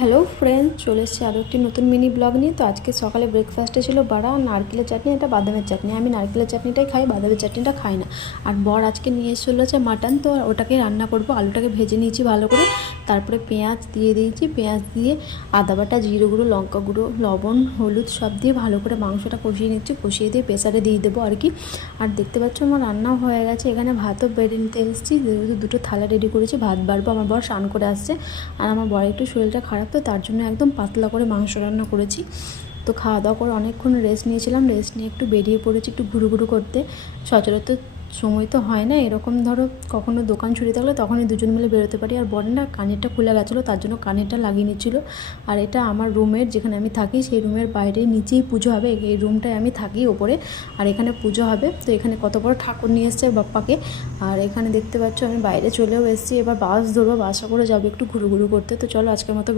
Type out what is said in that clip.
Hello friend, চলে এসেছি আরও একটি নতুন মিনি ব্লগ নিয়ে। তো আজকে সকালে ব্রেকফাস্টে ছিল বড়া, নারকেলের চাটনি, এটা বাদামের চাটনি। আমি নারকেলের চাটনিটাই খাই, বাদামের চাটনিটা খাই না। আর বর আজকে নিয়ে এসেছিলো হচ্ছে মাটন, তো ওটাকে রান্না করব। আলুটাকে ভেজে নিয়েছি ভালো করে, তারপরে পেঁয়াজ দিয়ে দিয়েছি। পেঁয়াজ দিয়ে আদা বাটা, জিরে গুঁড়ো, লঙ্কা গুঁড়ো, লবণ, হলুদ সব দিয়ে ভালো করে মাংসটা কষিয়ে নিচ্ছি। কষিয়ে দিয়ে প্রেসারে দিয়ে দেবো আর কি। আর দেখতে পাচ্ছ আমার রান্নাও হয়ে গেছে। এখানে ভাতও বেড়ে নিতে এসেছি, দুটো থালা রেডি করেছি, ভাত বাড়বো। আমার বর স্নান করে আসছে, আর আমার বর একটু শরীরটা খারাপ, তো তার জন্য একদম পাতলা করে মাংস রান্না করেছি। তো খাওয়া দাওয়া করে অনেকক্ষণ রেস্ট নিয়েছিলাম, রেস্ট নিয়ে একটু বেরিয়ে পড়েছি একটু ঘুরু করতে। সচরাচর সময় তো হয় না এরকম, ধরো কখনো দোকান ছুটি থাকলে তখনই দুজন মিলে বেরোতে পারি। আর বড় না কানেরটা খুলে গেছিলো, তার জন্য কানেরটা লাগিয়ে নিচ্ছিলো। আর এটা আমার রুমের, যেখানে আমি থাকি সেই রুমের বাইরে নিচেই পুজো হবে। এই রুমটায় আমি থাকি ওপরে, আর এখানে পুজো হবে। তো এখানে কত বড় ঠাকুর নিয়ে এসছে বাপ্পাকে। আর এখানে দেখতে পাচ্ছ আমি বাইরে চলেও এসেছি। এবার বাস ধরবো, বাসা করে যাবো একটু ঘুরু করতে। তো চলো আজকের মতো